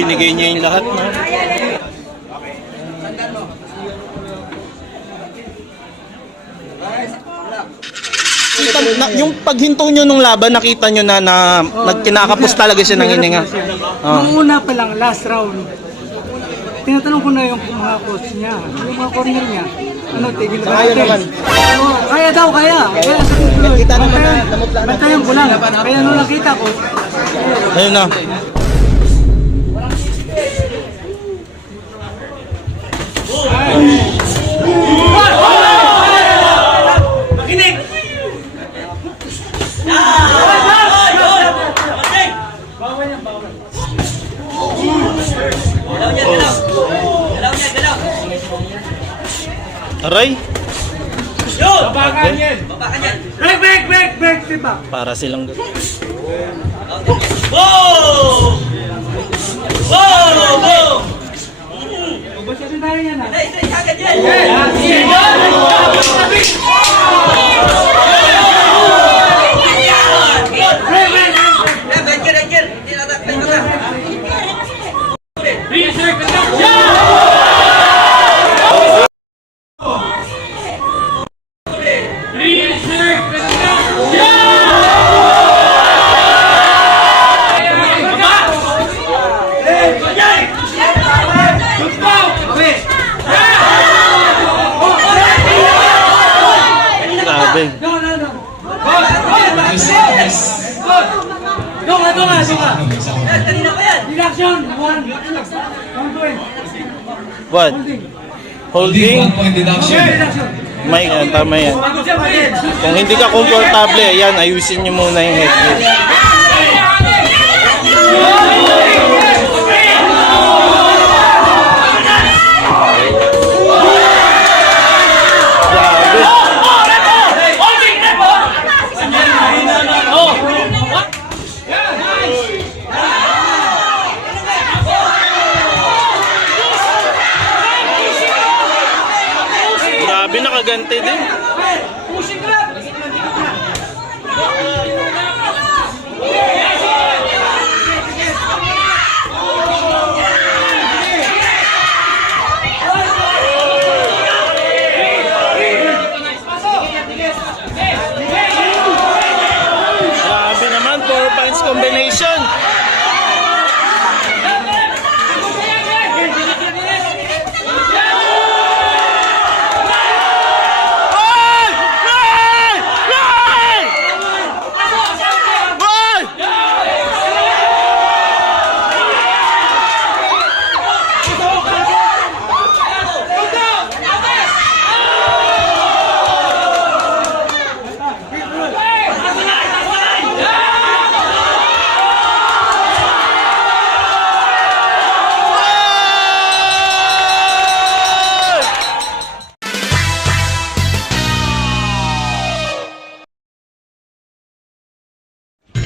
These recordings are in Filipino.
Binigay niya yung lahat, no? Yung paghinto nyo nung laban, nakita nyo na nagkinakapos talaga siya ng hininga. Nung una pa lang, last round, tinatanong ko na yung mga coach niya, yung mga corner niya, ano, tigil ba natin? Kaya daw, kaya. Kaya sa tuloy. Bantayan ko lang. Kaya nung nakita ko, ayun na. Makinig! Bawal yan, bawal. Galaw niya, galaw. Galaw niya, galaw. Aray! babakan yan. Babakan yan. Break, diba? Para silang... Wow! Wow! Wow! Masyado tayo yan, ha? Ito, agad yan. Kanina pa yan. Reaction, one. What? Holding? 1 point deduction. May tama yan. Kung hindi ka komportable, yan, ayusin nyo muna yung headgear. Grabe, nakaganti din. Grabe naman, 4 points combination.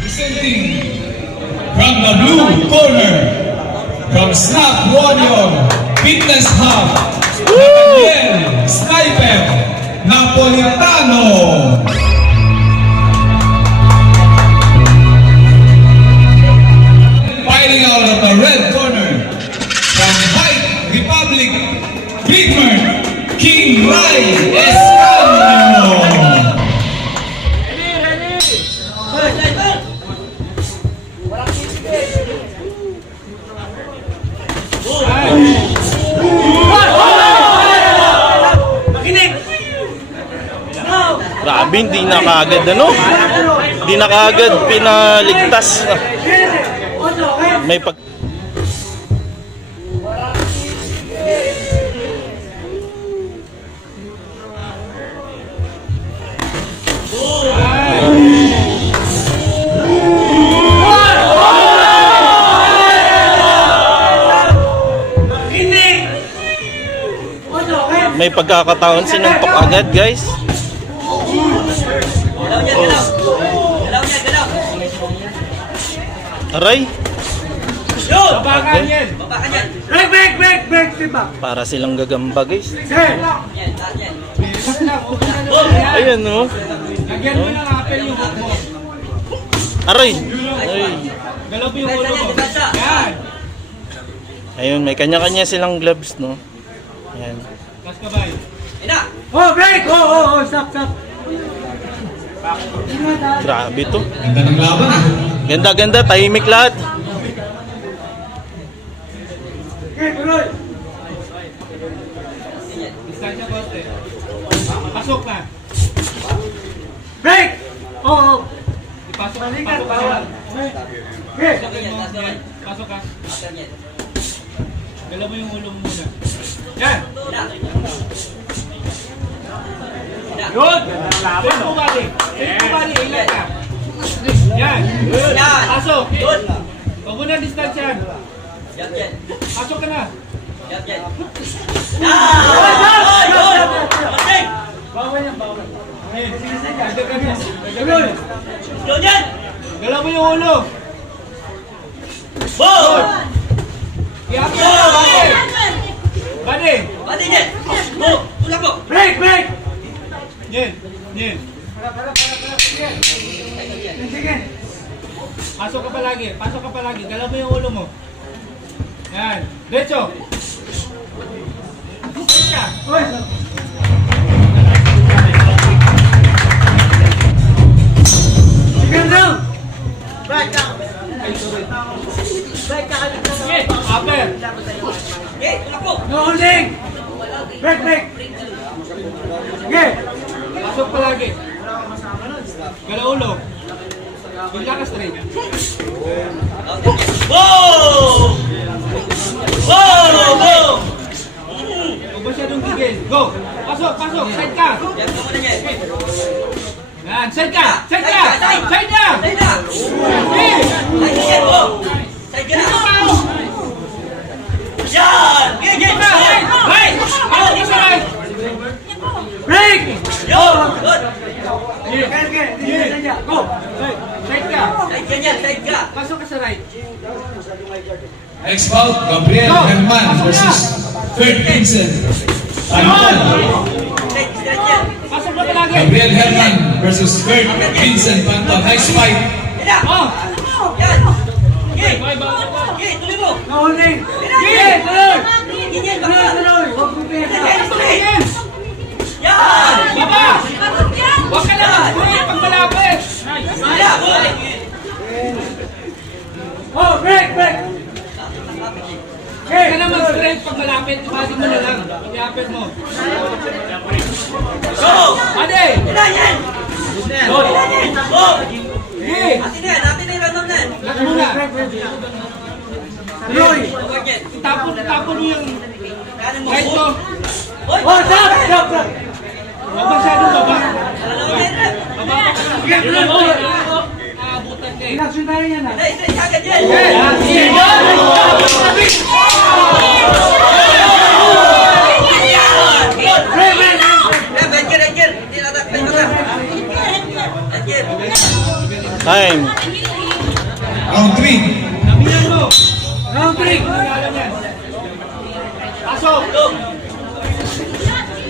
Presenting from the blue corner, from Snap Warrior Fitness Hub, Nathaniel Sniper Napolitano. Fighting out of the red corner, from White Republic, Bigman King Rai Escanio. Grabe, hindi na kaagad hindi na kaagad pinaligtas. May pag... may pagkakataon sinuntok agad, guys. Galaw niya, galaw. Galaw niya, galaw. Aray, Yun! Babakan yan. Babakan yan. Break, diba? para silang gagamba, guys. Sir! Yan, lahat yan. Ayan, no? Lagyan mo ng apel yung hook mo. Aray! Ay. Galaw mo yung Depensa ulo yan, mo. depensa. Yan. Ayun, may kanya-kanya silang gloves, no? Ayan. Mas kabay. Ina! Oh, break! Oh, stop. Grabe to. Ganda ng laban ah. Ganda-ganda, tahimik lahat. Okay, tuloy. Distansya konti. Pasok na. Break! Oh. Ipasok Balikan, pasok bawal. ka. Okay. Pasok yan, pasok yan. Pasok ka. Pasok yan. Dala mo yung ulo mo muna. Yan! Ina! Ina! Yun! Save mo bali. Save mo bali. Ilan ka. Yan! Yan! Pasok! Yun! Huwag mo na distansya. Yan, yan. Pasok ka na. Yan, yan. Yan! Yun! Masing! Tuloy. Yun yan! Dala mo yung ulo. Boom! Iapin mo. Bali! Bali! Pati yan! Boom! Tulak mo! Break! Yan! Yan! Sige. Pasok ka palagi. Pasok ka palagi. Dala mo yung ulo mo. Yan. Diretso. Diretso. Hoy. Second round. Upper. Okay, tulak mo! No holding. Break. Okay. Pasok palagi. Gala ulo. Bigla ka straight. Boom! Boom! Boom! Huwag masyadong gigil. Go! Pasok! Side ka! Yan ka muna yan. Yan! Side ka! Side ka! Side ka! Side na! Hey! Side na yan, boom! Side ka na! Yan! Gigil ka! Right! Pasok ka sa right! Break. Yun! Good! Okay. Go. Side ka! Side ka yan, side ka! Pasok ka sa right! Next bout, Gabriel Herman versus Kurt Vincent. Pantal. Side, side yan! Pasok ka palagi! Gabriel Herman versus Kurt Vincent Pantal. Next fight. Yan na! Oh! Yan! Okay! Bye, bye, bye. Okay, tuloy mo! No holding. Yan! Tuloy. Ganyan, baka! Tuloy. Huwag mo Ganyan, straight! Yes! Yan! Baba! Huwag ka lang! Huwag pag malapit! Yan! Boy! Oh, break. Huwag ka lang mag-straight pag malapit. Ibalik mo na lang. Iapit mo. Go! Ade! Yan na, yan! Go! Yan, yan! Go! Sige! Atin na yan, atin na yung random na yan! Lock muna. Tuloy. Huwag yan! Tapon mo yung Kanan mo! right mo. Hoy! Oh, stop. Huwag masyadong baba. Alam mo yan, rep! Baba ka lang. Sige, tuloy. Naabutan ka eh. Inaksyon tayo yan ah. Straight agad yan! Break. Rep, Edgar! Hindi na natin mata! Edgar! Time. Round 3. Sabihan mo. Round 3. Alam yan. Pasok! Go!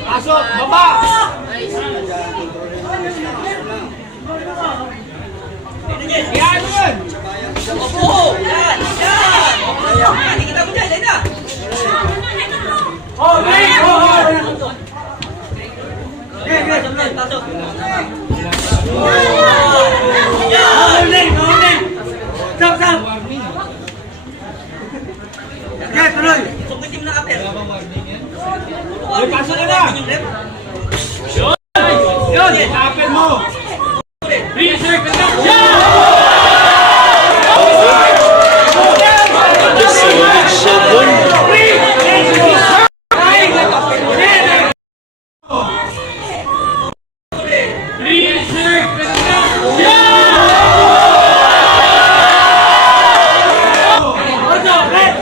Pasok! Baba! Edgar! Yan yun! Opo! Yan! Yan! Yan! Kita mo dyan! Yan na! Oh, break. Okay. Pasok yan! Pasok! No holding. Stop. Warning. Okay, tuloy. Sungkitin mo na kapel! Wala bang warning yan? Uy, pasok ka na! Yung rep! Yun! Tapin mo! Solid siya dun.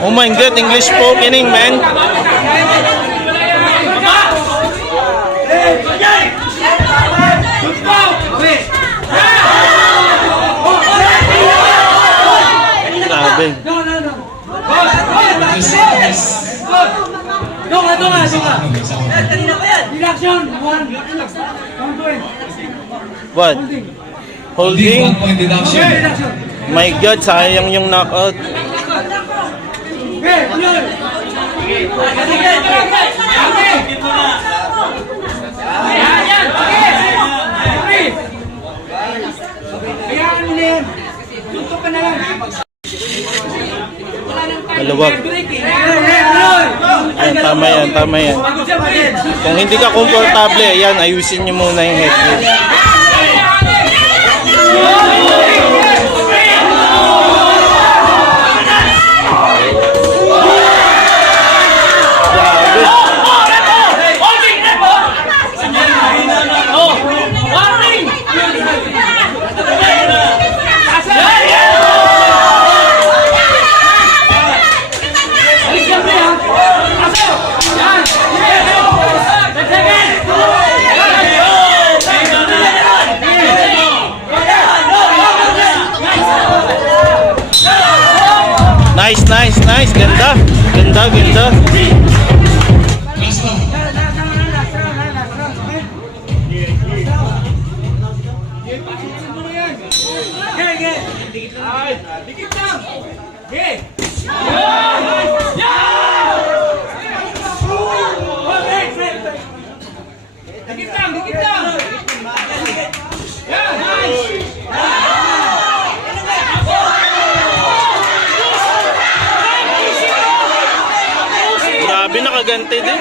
Oh my God, English spokening, man. Grabe. This is Kanina pa yan. Reaction, one. One point. What? holding Holding? 1 point deduction. Reaction. My God, sayang yung knockout. Okay, clear. Hayaan mo na yan. Tutok ka na lang. Maluwag. Yan, tama yan, tama yan. Kung hindi ka komportable, yan, ayusin nyo muna yung headgear. Nice, nice, nice. Ganda. Ganda, ganda. Last round. Grabe, nakaganti din.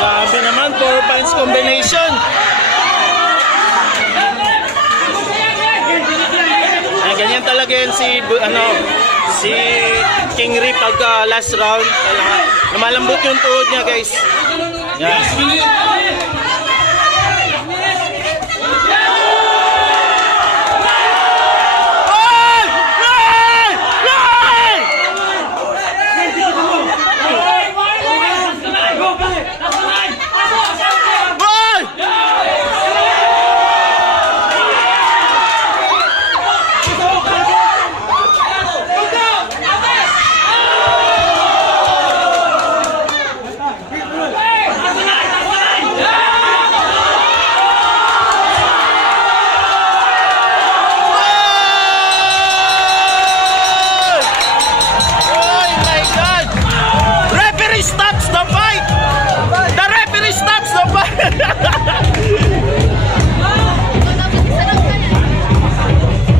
Grabe naman, 4 points combination. Ay, ganyan talaga yan si King Ri pagka last round. Lumalambot yung tuhod niya, guys. Yan. Last minute. Ay! Ay! Ay! Ay! Oh my God! Referee stops the fight! The referee stops the fight!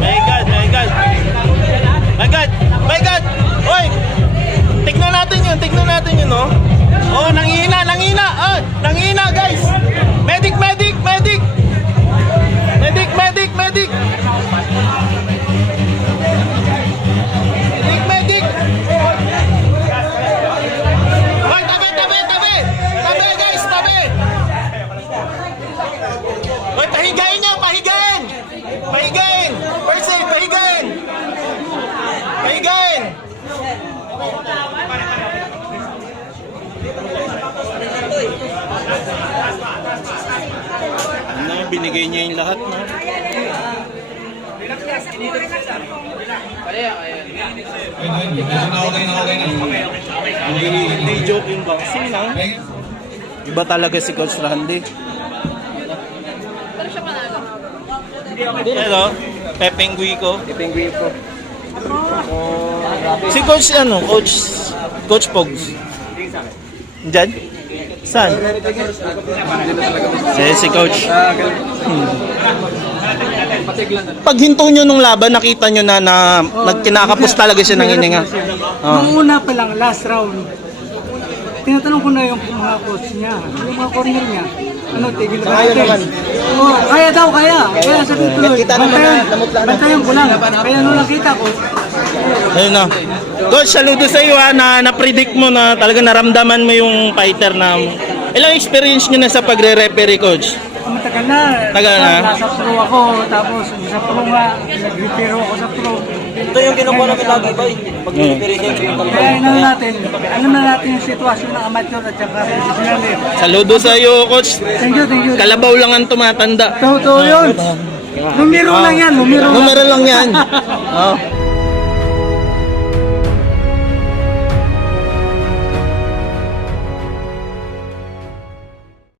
My God, my God! My God! My God! Oy! Tignan natin yun, no? Oh, nangihina! Oh, nangihina, guys! Medic! Medic! Medic! Medic! Medic! Medic! Medic! Medic! Hoy, tabi! Tabi, guys! Tabi! Hoy, pahigain niyo! Pahigain! Pahigain! First aid! Pahigain! Pahigain! Ano, binigay niya yung lahat, no? Ayun, medyo na okay na. Hindi joke yung boxing, no? Okay. Iba talaga si Coach Randy. Hello, Pepeng Guico. Si Coach Coach Pogs. Diyan? Saan? Si Coach. Pag hinto nyo nung laban, nakita nyo na nagkinakapos talaga siya ng hininga. Nung una pa lang, last round, tinatanong ko na yung mga coach niya, yung mga corner niya, tigil ba natin? Oo, kaya daw, kaya. Kaya sabi ko, bantayan ko lang. Kaya nung nakita ko, Ayun na. Coach, saludo sa iyo na na-predict mo na talaga naramdaman mo yung fighter na ilang experience nyo na sa pagre-referee, Coach? Matagal na. Tagal na. Nasa pro ako, tapos sa pro nga, nag-repero ako sa pro. Ito yung kinukuha namin lagi, boy. Pag pinipiritin yung Kaya alam na natin yung sitwasyon ng amateur at saka professional eh. Saludo sa iyo, Coach. Thank you. Kalabaw lang ang tumatanda. Totoo yun. Numero lang yan, numero lang. Numero lang yan. Oh.